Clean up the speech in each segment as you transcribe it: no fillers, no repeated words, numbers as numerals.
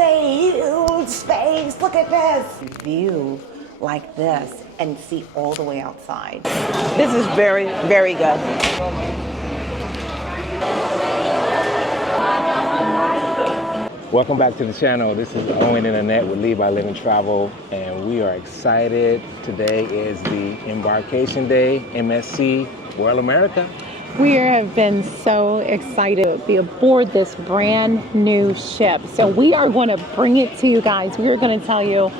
a huge space. Look at this view like this and see all the way outside. This is very, very good. Welcome back to the channel. This is Owen Internet with Lead by Live and Travel, and we are excited. Today is the embarkation day, MSC World America. We have been so excited to be aboard this brand new ship. So we are going to bring it to you guys. We are going to tell you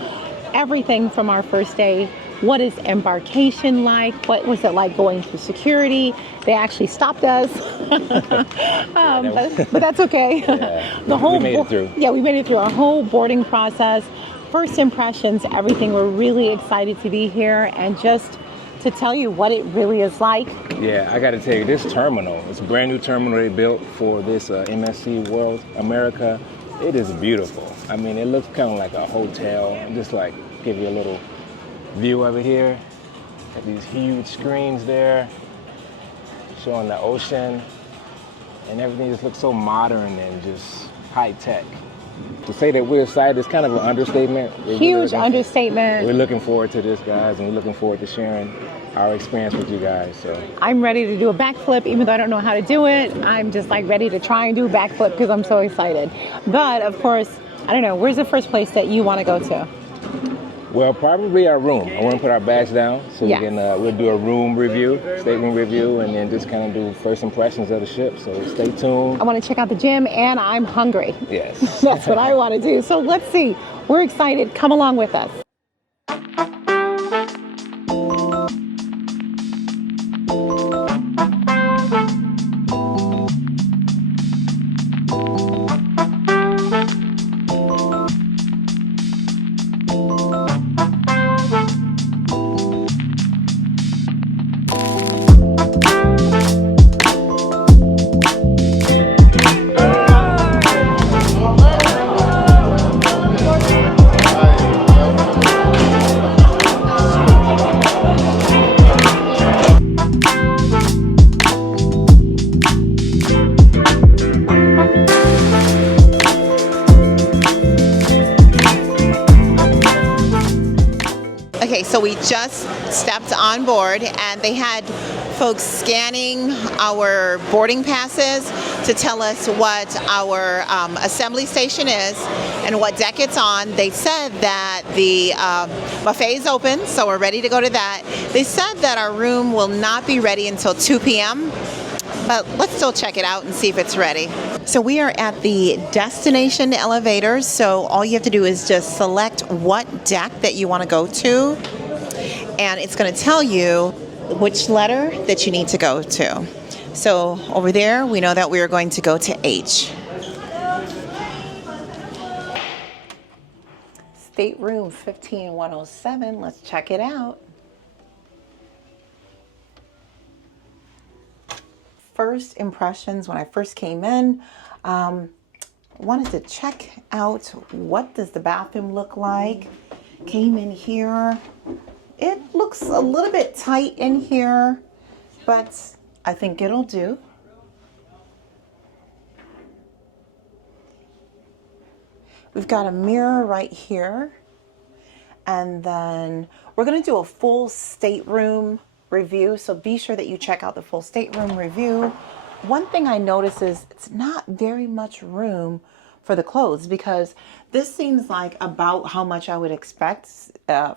everything from our first day. What is embarkation like? What was it like going through security? They actually stopped us, but that's okay. Yeah, we made it through. Yeah, we made it through our whole boarding process. First impressions, everything. We're really excited to be here and just to tell you what it really is like. Yeah, I got to tell you, this terminal, it's a brand new terminal they built for this MSC World America. It is beautiful. I mean, it looks kind of like a hotel. Just like give you a little view over here. Got these huge screens there showing the ocean, and everything just looks so modern and just high tech. To say that we're excited is kind of an understatement. Huge understatement. We're looking forward to this, guys, and we're looking forward to sharing our experience with you guys. So I'm ready to do a backflip, even though I don't know how to do it. I'm just like ready to try and do a backflip because I'm so excited. But of course, I don't know, where's the first place that you want to go to? Well, probably our room. I want to put our bags down so we can we'll do a room review, stateroom review, and then just kind of do first impressions of the ship. So stay tuned. I want to check out the gym, and I'm hungry. Yes. That's what I want to do. So let's see. We're excited. Come along with us. Okay, so we just stepped on board and they had folks scanning our boarding passes to tell us what our assembly station is and what deck it's on. They said that the buffet is open, so we're ready to go to that. They said that our room will not be ready until 2 p.m., but let's still check it out and see if it's ready. So we are at the destination elevator, so all you have to do is just select what deck that you want to go to, and it's going to tell you which letter that you need to go to. So over there, we know that we are going to go to H. Stateroom 15107, let's check it out. First impressions when I first came in, wanted to check out what does the bathroom look like. Came in here. It looks a little bit tight in here, but I think it'll do. We've got a mirror right here, and then we're going to do a full stateroom review, so be sure that you check out the full stateroom review. One thing I notice is it's not very much room for the clothes, because this seems like about how much I would expect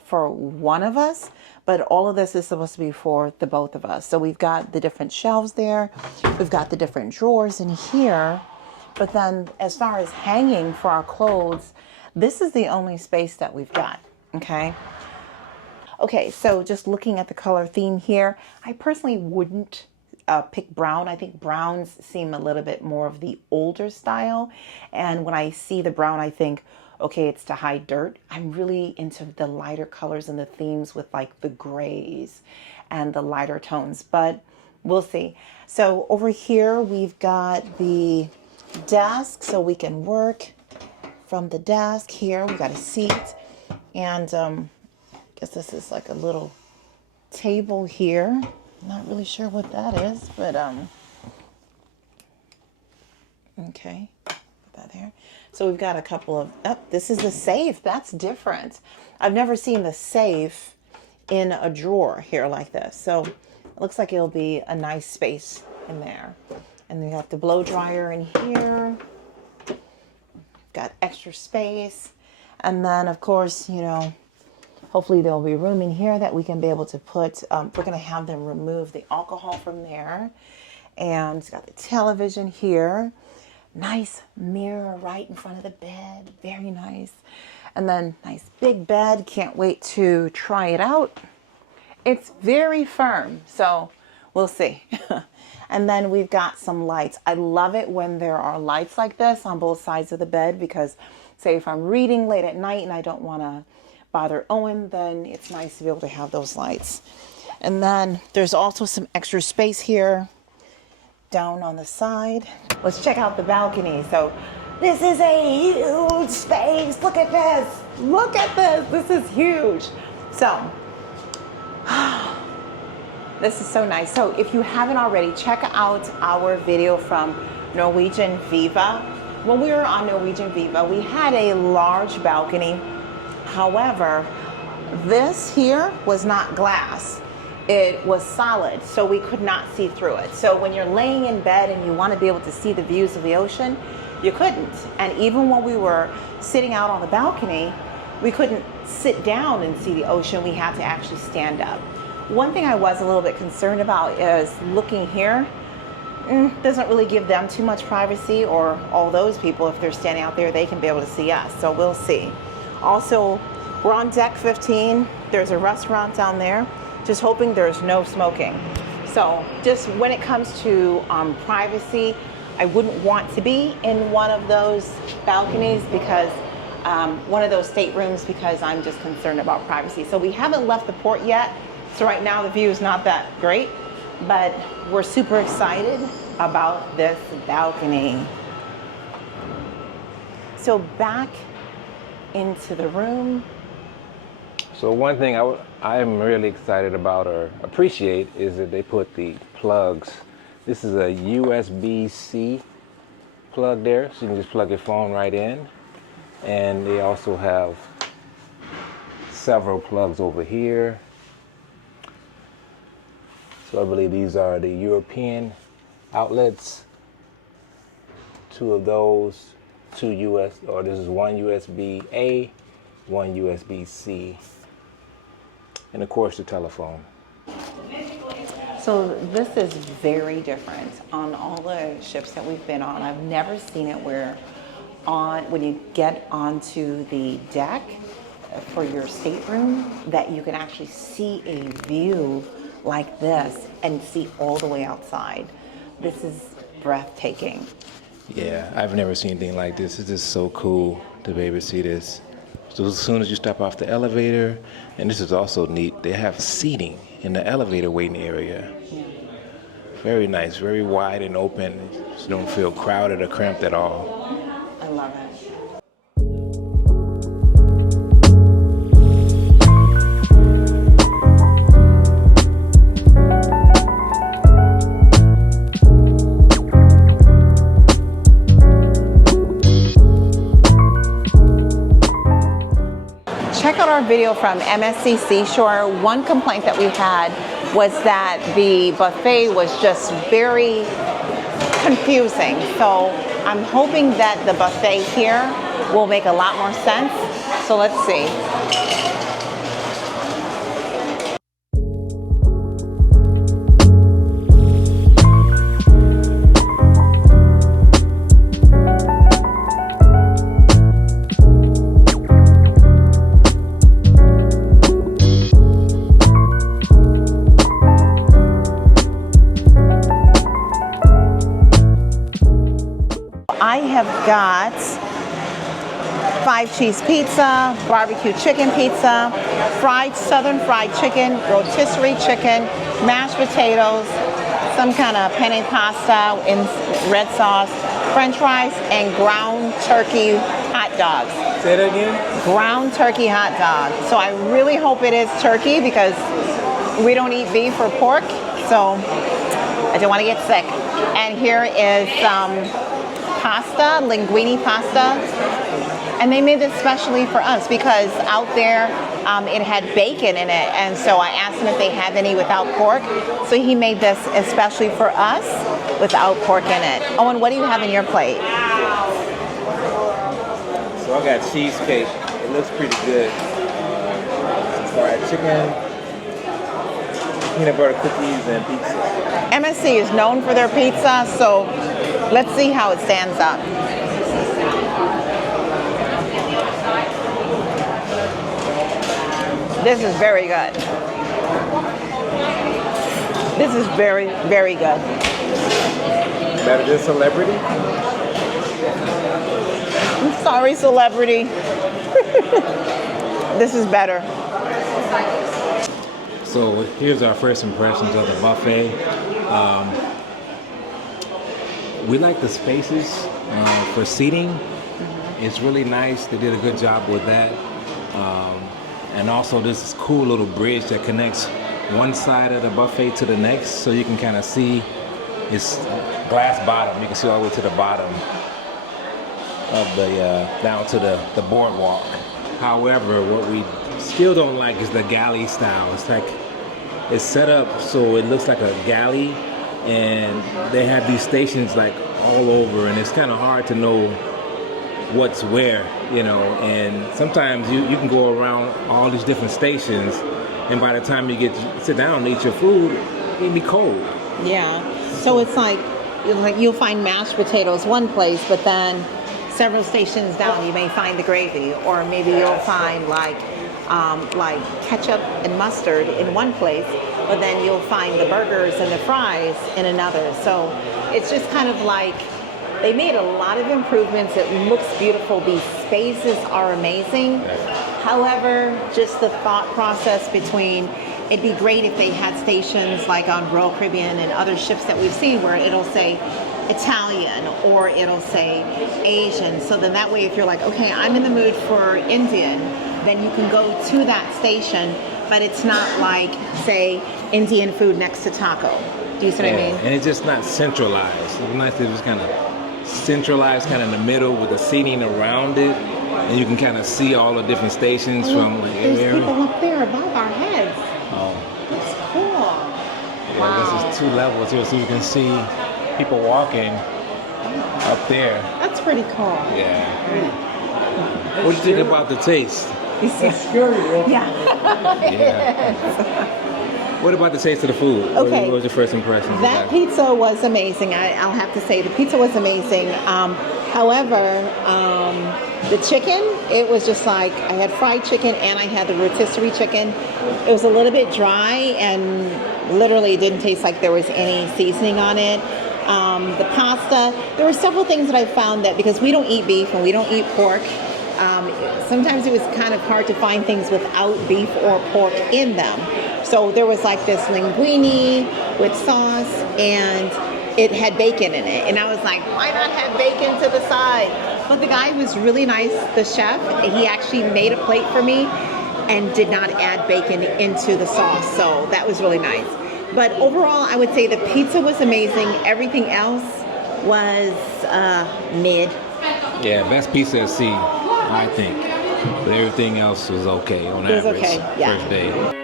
for one of us, but all of this is supposed to be for the both of us. So we've got the different shelves there, we've got the different drawers in here, but then as far as hanging for our clothes, this is the only space that we've got. Okay, so just looking at the color theme here, I personally wouldn't pick brown. I think browns seem a little bit more of the older style. And when I see the brown, I think, okay, it's to hide dirt. I'm really into the lighter colors and the themes with like the grays and the lighter tones, but we'll see. So over here, we've got the desk, so we can work from the desk here. We've got a seat, and I guess this is like a little table here. Not really sure what that is, but okay. that there. So we've got a couple of, oh, this is the safe. That's different. I've never seen the safe in a drawer here like this. So it looks like it'll be a nice space in there. And we got the blow dryer in here. Got extra space. And then of course, you know, hopefully there'll be room in here that we can be able to put, we're going to have them remove the alcohol from there. And it's got the television here. Nice mirror right in front of the bed. Very nice. And then nice big bed. Can't wait to try it out. It's very firm, so we'll see. And then we've got some lights. I love it when there are lights like this on both sides of the bed because, say, if I'm reading late at night and I don't want to bother Owen, then it's nice to be able to have those lights. And then there's also some extra space here down on the side. Let's check out the balcony. So this is a huge space. Look at this. Look at this. This is huge. So this is so nice. So if you haven't already, check out our video from Norwegian Viva. When we were on Norwegian Viva, we had a large balcony. However, this here was not glass. It was solid, so we could not see through it. So when you're laying in bed and you want to be able to see the views of the ocean, you couldn't. And even when we were sitting out on the balcony, we couldn't sit down and see the ocean. We had to actually stand up. One thing I was a little bit concerned about is looking here. Doesn't really give them too much privacy, or all those people, if they're standing out there, they can be able to see us. So we'll see. Also, we're on deck 15. There's a restaurant down there. Just hoping there's no smoking. So just when it comes to privacy, I wouldn't want to be in one of those balconies because one of those staterooms, because I'm just concerned about privacy. So we haven't left the port yet. So right now the view is not that great, but we're super excited about this balcony. So back into the room. So one thing I'm really excited about or appreciate is that they put the plugs. This is a USB-C plug there, so you can just plug your phone right in. And they also have several plugs over here. So I believe these are the European outlets. Two of those, this is one USB-A, one USB-C. And of course the telephone. So this is very different on all the ships that we've been on. I've never seen it where when you get onto the deck for your stateroom that you can actually see a view like this and see all the way outside. This is breathtaking. Yeah, I've never seen anything like this. It's just so cool to be able to see this. So as soon as you step off the elevator, and this is also neat, they have seating in the elevator waiting area. Yeah. Very nice, very wide and open. So you don't feel crowded or cramped at all. I love it. Check out our video from MSC Seashore. One complaint that we had was that the buffet was just very confusing. So I'm hoping that the buffet here will make a lot more sense. So let's see. I have got 5-cheese pizza, barbecue chicken pizza, southern fried chicken, rotisserie chicken, mashed potatoes, some kind of penne pasta in red sauce, french fries, and ground turkey hot dogs. Say that again? Ground turkey hot dog. So I really hope it is turkey because we don't eat beef or pork, so I don't want to get sick. And here is some pasta, linguine pasta. And they made this specially for us because out there it had bacon in it. And so I asked him if they have any without pork. So he made this especially for us without pork in it. Owen, what do you have in your plate? So I got cheesecake. It looks pretty good. Some fried chicken, peanut butter cookies, and pizza. MSC is known for their pizza, so let's see how it stands up. This is very good. This is very, very good. Better than Celebrity? I'm sorry, Celebrity. This is better. So here's our first impressions of the buffet. We like the spaces for seating. It's really nice. They did a good job with that. And also this cool little bridge that connects one side of the buffet to the next, so you can kind of see it's glass bottom. You can see all the way to the bottom of the down to the boardwalk. However, what we still don't like is the galley style. It's like it's set up so it looks like a galley, and they have these stations like all over, and it's kind of hard to know what's where, you know, and sometimes you can go around all these different stations, and by the time you sit down and eat your food, it'll be cold. Yeah, so it's like you'll find mashed potatoes one place, but then several stations down you may find the gravy, or maybe you'll find like ketchup and mustard in one place, but then you'll find the burgers and the fries in another. So it's just kind of like they made a lot of improvements. It looks beautiful. These spaces are amazing. However, just the thought process between, it'd be great if they had stations like on Royal Caribbean and other ships that we've seen where it'll say Italian or it'll say Asian. So then that way if you're like, okay, I'm in the mood for Indian, then you can go to that station, but it's not like, say, Indian food next to taco. Do you see what I mean? And it's just not centralized. It's nice to just kind of centralized kind of in the middle with the seating around it, and you can kind of see all the different stations from like there's area. People up there above our heads. Oh. That's cool. Yeah, Wow. this is 2 levels here, so you can see people walking up there. That's pretty cool. Yeah. What do you think about the taste? It's scary, bro. Yeah. Yeah. What about the taste of the food? Okay. What was your first impression? That pizza was amazing. I'll have to say the pizza was amazing. However, the chicken, it was just like I had fried chicken and I had the rotisserie chicken. It was a little bit dry and literally didn't taste like there was any seasoning on it. The pasta, there were several things that I found that because we don't eat beef and we don't eat pork, sometimes it was kind of hard to find things without beef or pork in them. So there was like this linguine with sauce and it had bacon in it. And I was like, why not have bacon to the side? But the guy was really nice, the chef. He actually made a plate for me and did not add bacon into the sauce. So that was really nice. But overall, I would say the pizza was amazing. Everything else was mid. Yeah, best pizza at sea, I think. But everything else was okay on average. It was okay, yeah. First day.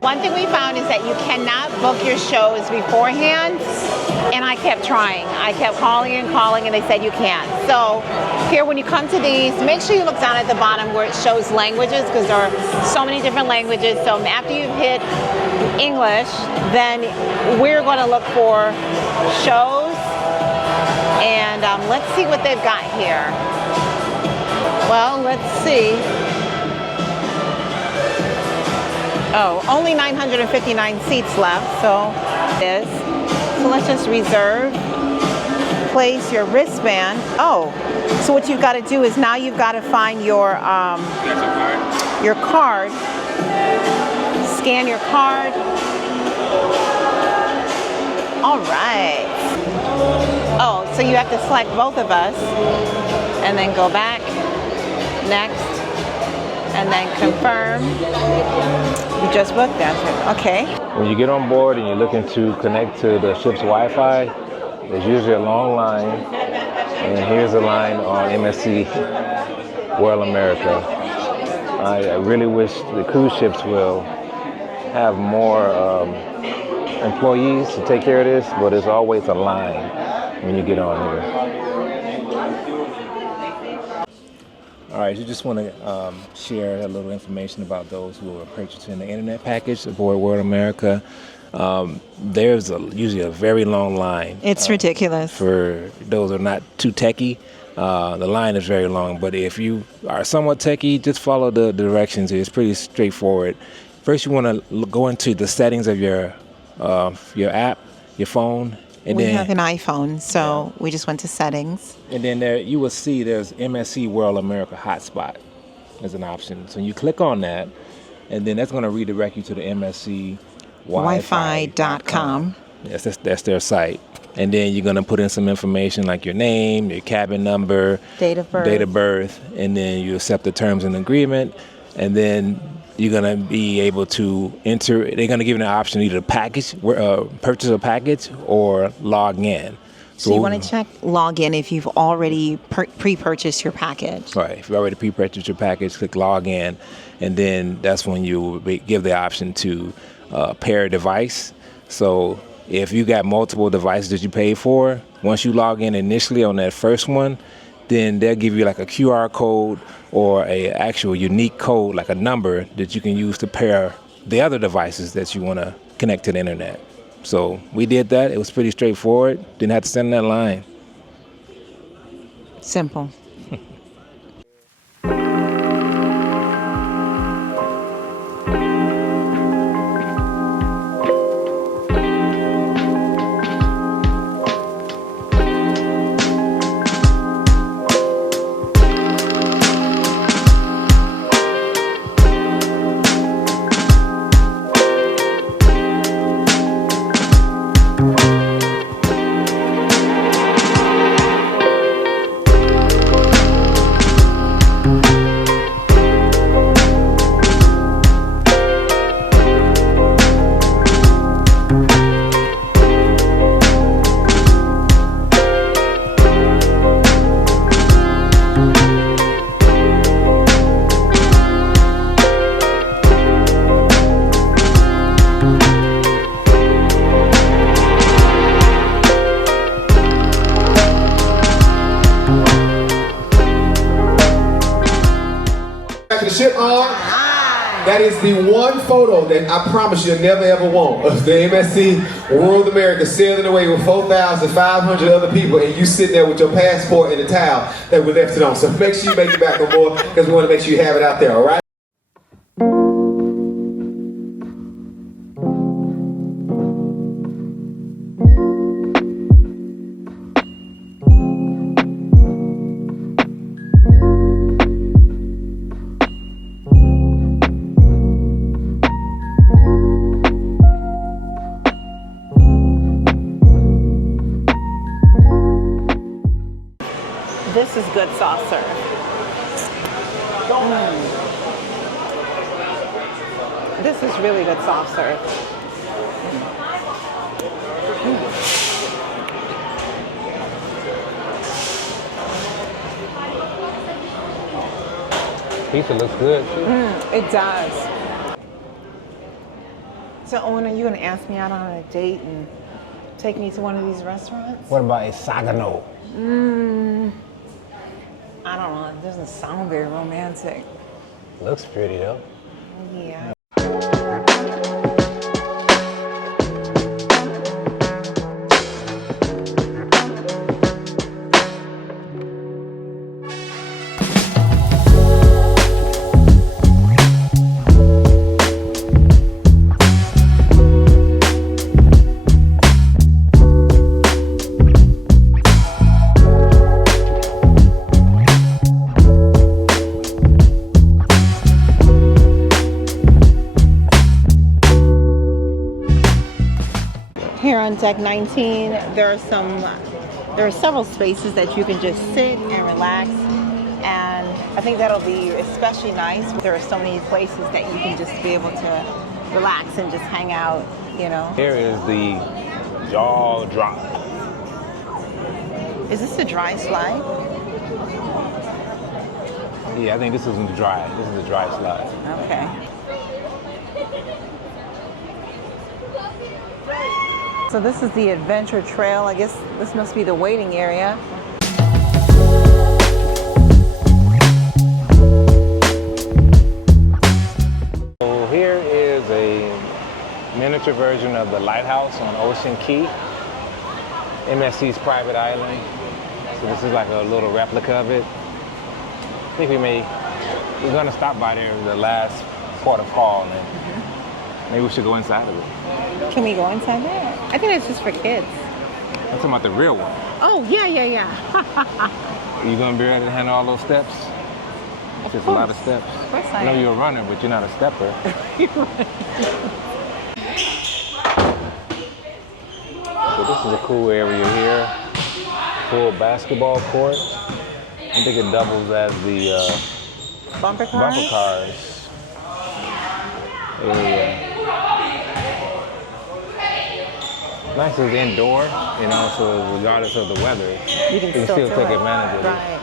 One thing we found is that you cannot book your shows beforehand, and I kept trying. I kept calling and they said you can't. So here when you come to these, make sure you look down at the bottom where it shows languages, because there are so many different languages. So after you've hit English, then we're going to look for shows, and let's see what they've got here. Well, let's see. Oh, only 959 seats left, so let's just reserve. Place your wristband. Oh, so what you've got to do is now you've got to find your card. Scan your card. All right. Oh, so you have to select both of us and then go back. Next. and then confirm. You just booked that. Okay. When you get on board and you're looking to connect to the ship's Wi-Fi, there's usually a long line, and here's a line on MSC World America. I really wish the cruise ships will have more employees to take care of this, but there's always a line when you get on here. All right, you just want to share a little information about those who are purchasing the internet package aboard World America. There's usually a very long line. It's ridiculous. For those who are not too techie, the line is very long. But if you are somewhat techie, just follow the directions. It's pretty straightforward. First, you want to go into the settings of your app, your phone. And we then, have an iPhone, so we just went to settings. And then there you will see there's MSC World America Hotspot as an option. So you click on that, and then that's going to redirect you to the MSC Wi-Fi.com. Yes, that's their site. And then you're going to put in some information like your name, your cabin number, date of birth, and then you accept the terms and agreement, and then you're going to be able to enter. They're going to give you an option either purchase a package or log in. So you want to check log in if you've already pre-purchased your package. Right. If you already pre-purchased your package, click log in, and then that's when you will give the option to pair a device. So if you got multiple devices that you pay for, once you log in initially on that first one, then they'll give you like a QR code or a actual unique code, like a number that you can use to pair the other devices that you want to connect to the internet. So we did that. It was pretty straightforward. Didn't have to stand in that line. Simple. The ship on. That is the one photo that I promise you'll never ever want of the MSC World America sailing away with 4,500 other people, and you sitting there with your passport and the towel that we left it on. So make sure you make it back on board, because we want to make sure you have it out there, all right? This is good soft serve. This is really good soft serve. Pizza looks good too. It does. So Owen, are you going to ask me out on a date and take me to one of these restaurants? What about a Sagano? I don't know. It doesn't sound very romantic. Looks pretty though. Yeah. Here on deck 19, there are several spaces that you can just sit and relax And I think that'll be especially nice. There are so many places that you can just be able to relax and just hang out, you know. Here is the jaw drop. Is this a dry slide? Yeah, I think this isn't dry. This is a dry slide. Okay. So this is the adventure trail. I guess this must be the waiting area. So here is a miniature version of the lighthouse on Ocean Key, MSC's private island. So this is like a little replica of it. I think we're gonna stop by there the last part of fall, and maybe we should go inside of it. Can we go inside there? I think it's just for kids. I'm talking about the real one. Oh, yeah. Are you gonna be able to handle all those steps? It's a lot of steps. Of course I I know am. you're a runner, but you're not a stepper. So this is a cool area here. Full basketball court. I think it doubles as the Bumper cars? bumper cars area. Nice is indoor, you know, so regardless of the weather, You can still do take it. advantage of it. Right.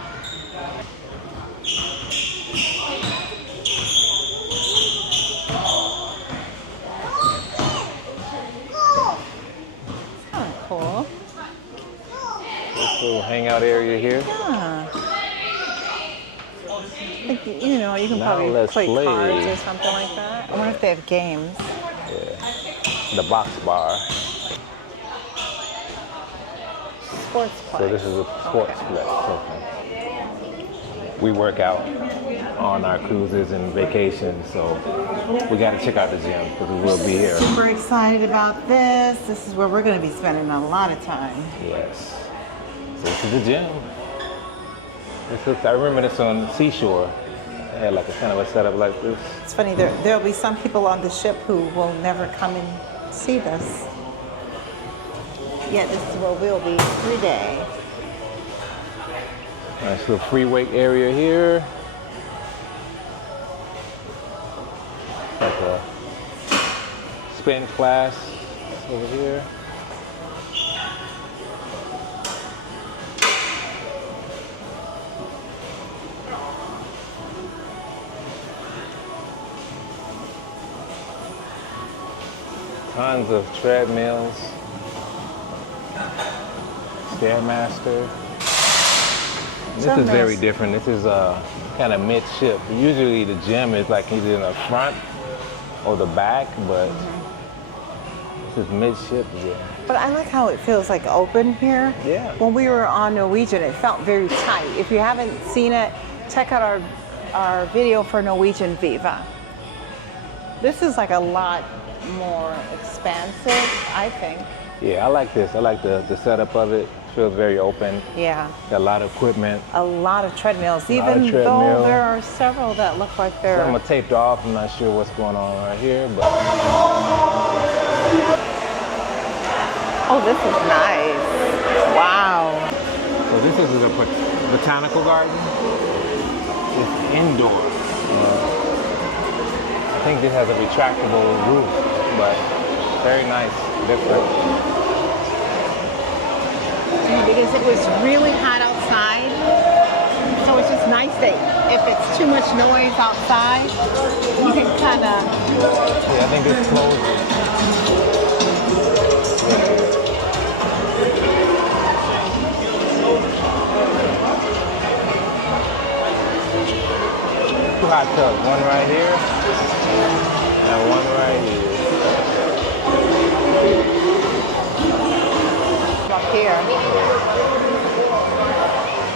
Oh, cool. This little hangout area here. Yeah. I think, you know, you can Now probably let's play play. cards or something like that. I wonder if they have games. The box bar. Sports play. So this is a sports flex. Okay. We work out on our cruises and vacations, so we got to check out the gym because we will be here. Super excited about this. This is where we're going to be spending a lot of time. Yes. So this is the gym. I remember this on Seashore. They had like a kind of a setup like this. It's funny, there'll be some people on the ship who will never come and see this. Yet this is where we'll be every day. Nice little free weight area here. Like a spin class over here. Tons of treadmills. Stairmaster. This is very different. This is kind of midship. Usually the gym is like either in the front or the back, but this is midship. Yeah. But I like how it feels like open here. Yeah. When we were on Norwegian, it felt very tight. If you haven't seen it, check out our video for Norwegian Viva. This is like a lot more expansive, I think. Yeah, I like this. I like the setup of it. Feels very open. Yeah. Got a lot of equipment. A lot of treadmills, lot of even though treadmill. there are several that look like they're... Some are taped off. I'm not sure what's going on right here, but Oh, this is nice. Wow. so this is a botanical garden. It's indoor. I think this has a retractable roof, but very nice, different. Because it was really hot outside, so it's just nice that if it's too much noise outside, you can kind of... Yeah, I think this closes. Two hot tubs, one right here and one right here. Up here.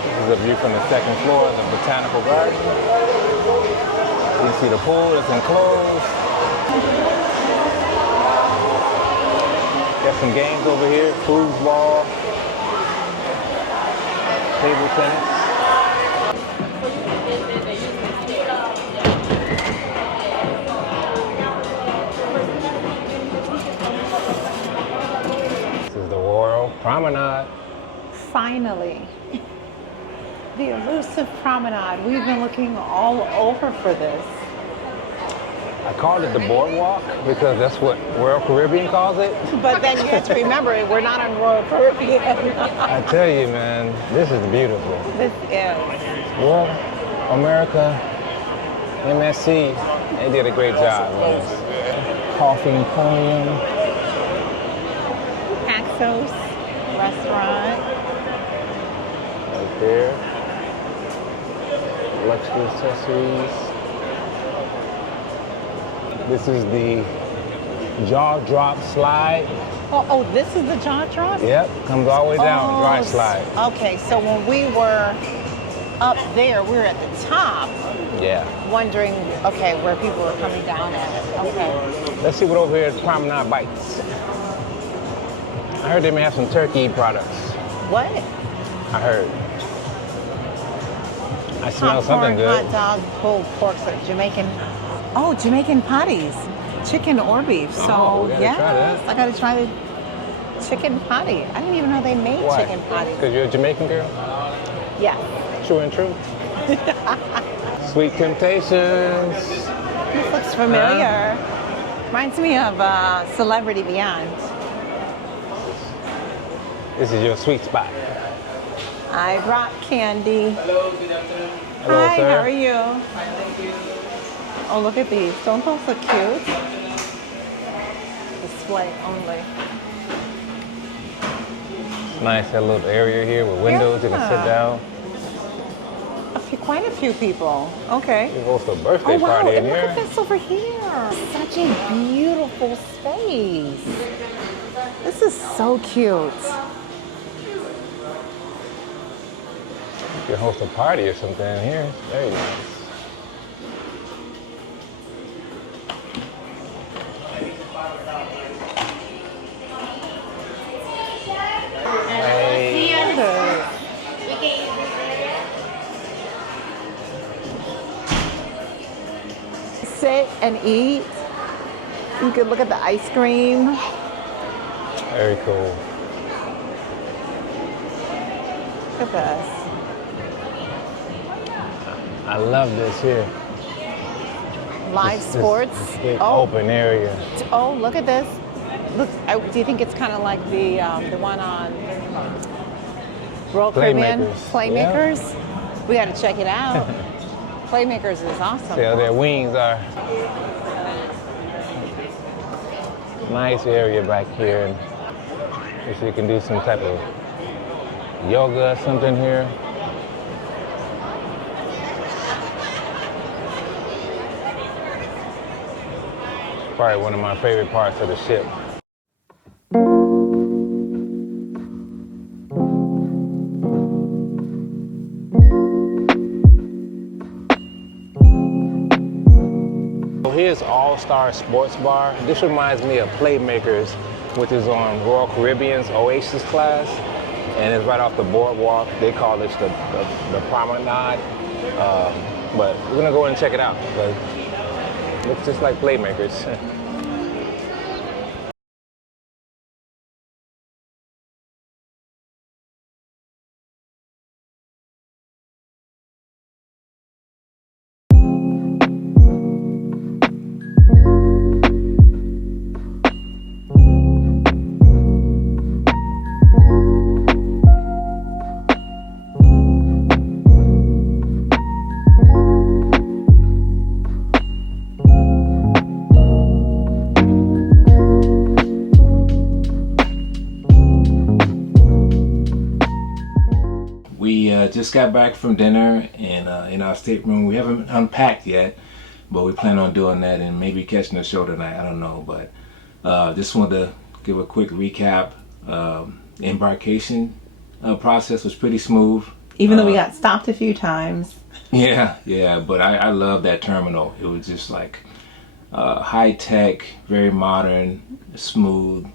This is a view from the second floor of the botanical garden. You can see the pool that's enclosed. Got some games over here, foosball, table tennis. This is the Royal Promenade. Finally. The elusive promenade. We've been looking all over for this. I called it the boardwalk because that's what Royal Caribbean calls it. But then you have to remember, we're not on Royal Caribbean. I tell you, man, this is beautiful. This is. World America, MSC, they did a great job, man. Coffee Emporium. Paxos restaurant. Right there. Luxury accessories. This is the jaw drop slide. Oh, this is the jaw drop? Yep, comes all the way down, dry slide. Okay, so when we were up there, we were at the top, Yeah. wondering, okay, where people were coming down at. Okay. Let's see what over here at Promenade Bites. I heard they may have some turkey products. What? I heard. I smell something Popcorn, good. hot dog, pulled pork, so Jamaican. Oh, Jamaican patties, chicken or beef. So Oh, we gotta yes, try that. I gotta try the chicken patty. I didn't even know they made Why? chicken patties. Because you're a Jamaican girl? Yeah. True and true. Sweet Temptations. This looks familiar. Reminds me of Celebrity Beyond. This is your sweet spot. I brought candy. Hello, Hi, sir. how are you? Fine, thank you. Oh, look at these. Don't those look cute? Display only. Nice, that little area here with windows. You can sit Yeah. down. Quite a few people. Okay. You host a birthday Oh, wow. party in And look here. at this over here. Such a beautiful space. This is so cute. You can host a party or something in here. Very nice. Hey. Sit and eat. You could look at the ice cream. Very cool. Look at this. I love this here. Live sports. This big Oh, open area. oh, look at this. Look, do you think it's kind of like the one on World Caribbean? Playmakers. Playmakers? We got to check it out. Playmakers is awesome. See how their wings are. Nice area back here. And so you can do some type of yoga or something here. Probably one of my favorite parts of the ship. So here's All-Star Sports Bar. This reminds me of Playmakers, which is on Royal Caribbean's Oasis class, and it's right off the boardwalk. They call this the promenade, but we're gonna go and check it out. But it looks just like Playmakers. We just got back from dinner and in our stateroom. We haven't unpacked yet, but we plan on doing that and maybe catching a show tonight. I don't know, but just wanted to give a quick recap. Embarkation process was pretty smooth. Even though we got stopped a few times. Yeah, but I love that terminal. It was just like high tech, very modern, smooth.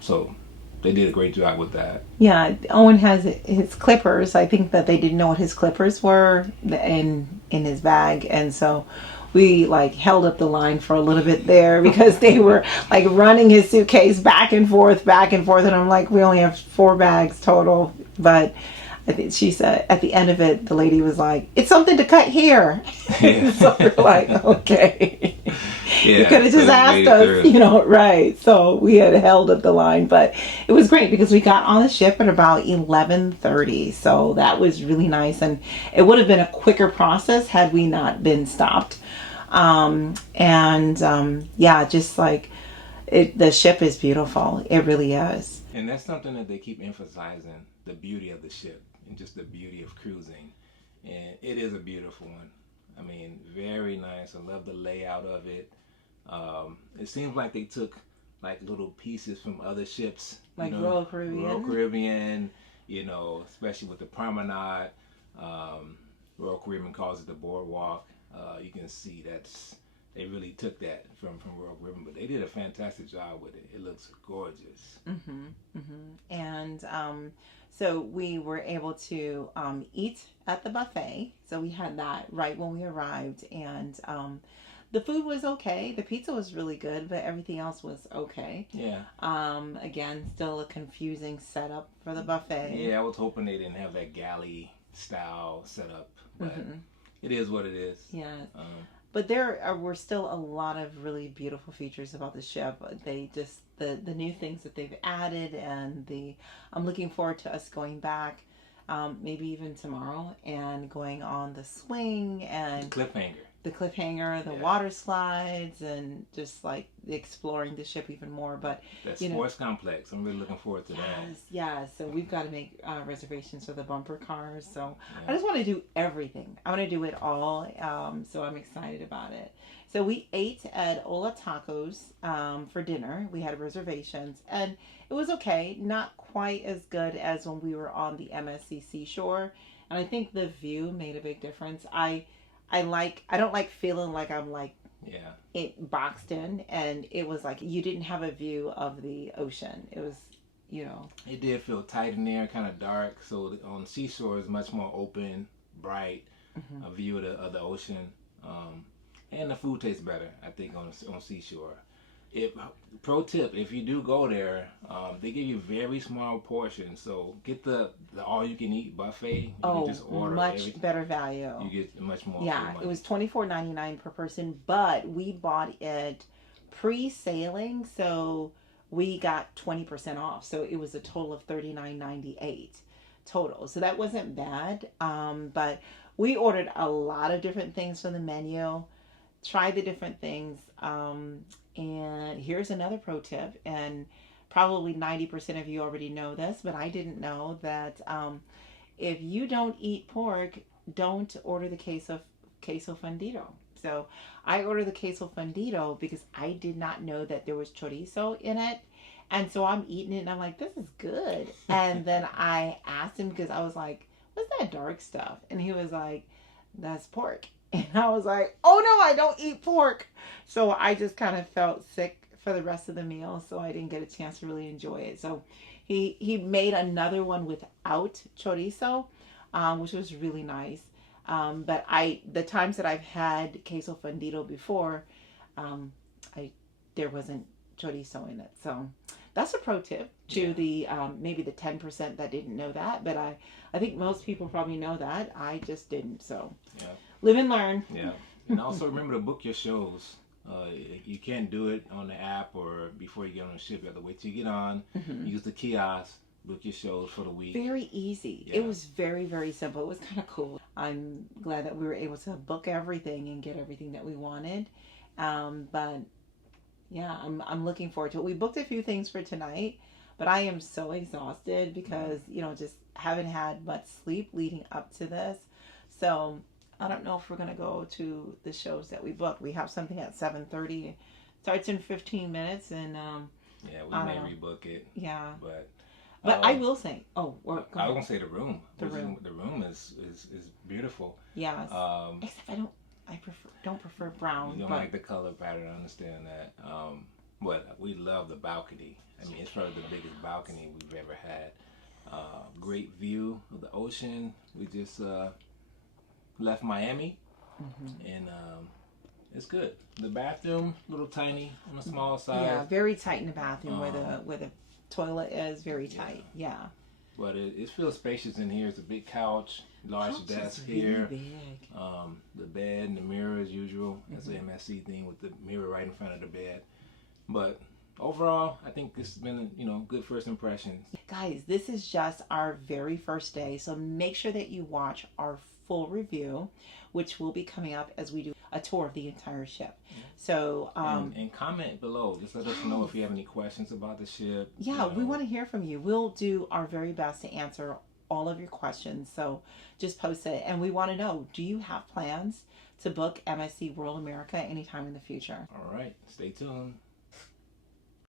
So they did a great job with that. Yeah, Owen has his clippers. I think that they didn't know what his clippers were in his bag, and so we like held up the line for a little bit there because they were like running his suitcase back and forth, and I'm like, we only have 4 bags total, but I think she said at the end of it, the lady was like, "It's something to cut here." Yeah. So we're like, okay. Yeah, You could have so just they asked made it us, through. you know, right? So we had held up the line, but it was great because we got on the ship at about 11:30. So that was really nice, and it would have been a quicker process had we not been stopped. Yeah, just like the ship is beautiful. It really is. And that's something that they keep emphasizing, the beauty of the ship and just the beauty of cruising. And it is a beautiful one. I mean, very nice. I love the layout of it. It seems like they took like little pieces from other ships. Like you know, Royal Caribbean. Royal Caribbean, you know, especially with the promenade. Royal Caribbean calls it the boardwalk. You can see they really took that from Royal Caribbean, but they did a fantastic job with it. It looks gorgeous. And so we were able to eat at the buffet. So we had that right when we arrived, and the food was okay. The pizza was really good, but everything else was okay. Yeah. Again, still a confusing setup for the buffet. Yeah, I was hoping they didn't have that galley style setup, but it is what it is. Yeah. But there were still a lot of really beautiful features about the ship. They just the new things that they've added, and I'm looking forward to us going back, maybe even tomorrow, and going on the swing and the cliffhanger, the water slides, and just like exploring the ship even more. But that sports complex, I'm really looking forward to that. Yes. So we've got to make reservations for the bumper cars. So I just want to do everything. I want to do it all. So I'm excited about it. So we ate at Ola Tacos for dinner. We had reservations, and it was okay. Not quite as good as when we were on the MSC Seashore, and I think the view made a big difference. I don't like feeling like I'm like it boxed in, and it was like you didn't have a view of the ocean. It was, you know, it did feel tight in there, kind of dark. So on the seashore is much more open, bright, a view of the ocean, and the food tastes better, I think, on seashore. Pro tip, if you do go there, they give you very small portions, so get the all-you-can-eat buffet. You just order much better value. You get much more. Yeah, it was $24.99 per person, but we bought it pre-sailing, so we got 20% off. So it was a total of $39.98 total. So that wasn't bad. But we ordered a lot of different things from the menu, tried the different things. And here's another pro tip, and probably 90% of you already know this, but I didn't know that if you don't eat pork, don't order the queso fundido. So I ordered the queso fundido because I did not know that there was chorizo in it. And so I'm eating it and I'm like, this is good. And then I asked him, because I was like, what's that dark stuff? And he was like, that's pork. And I was like, oh no, I don't eat pork. So I just kind of felt sick for the rest of the meal. So I didn't get a chance to really enjoy it. So he made another one without chorizo, which was really nice. But the times that I've had queso fundido before, there wasn't chorizo in it. So that's a pro tip to the maybe the 10% that didn't know that. But I think most people probably know that. I just didn't. So live and learn. Yeah. And also remember to book your shows. You can't do it on the app or before you get on the ship. You have to wait till you get on. Use the kiosk. Book your shows for the week. Very easy. Yeah. It was very, very simple. It was kind of cool. I'm glad that we were able to book everything and get everything that we wanted. But yeah, I'm looking forward to it. We booked a few things for tonight, but I am so exhausted because, just haven't had much sleep leading up to this. So I don't know if we're going to go to the shows that we booked. We have something at 7:30. It starts in 15 minutes. And we may rebook it. Yeah. But I will say, I was gonna say the room. The room is beautiful. Yes. Except I don't prefer brown. You don't like the color pattern. I understand that. But we love the balcony. I mean, it's probably the biggest balcony we've ever had. Great view of the ocean. We just left Miami, and it's good. The bathroom, little tiny on the small side. Yeah, very tight in the bathroom where the toilet is very tight. Yeah. But it feels spacious in here. It's a big couch, large Couch desk is really here. big. The bed and the mirror as usual. That's the MSC thing with the mirror right in front of the bed. But overall, I think this has been, good first impressions. Guys, this is just our very first day, so make sure that you watch our full review, which will be coming up as we do a tour of the entire ship. So and comment below. Just let us know if you have any questions about the ship. yeah, we want to hear from you. We'll do our very best to answer all of your questions, so just post it. And we want to know, do you have plans to book MSC World America anytime in the future? All right, stay tuned.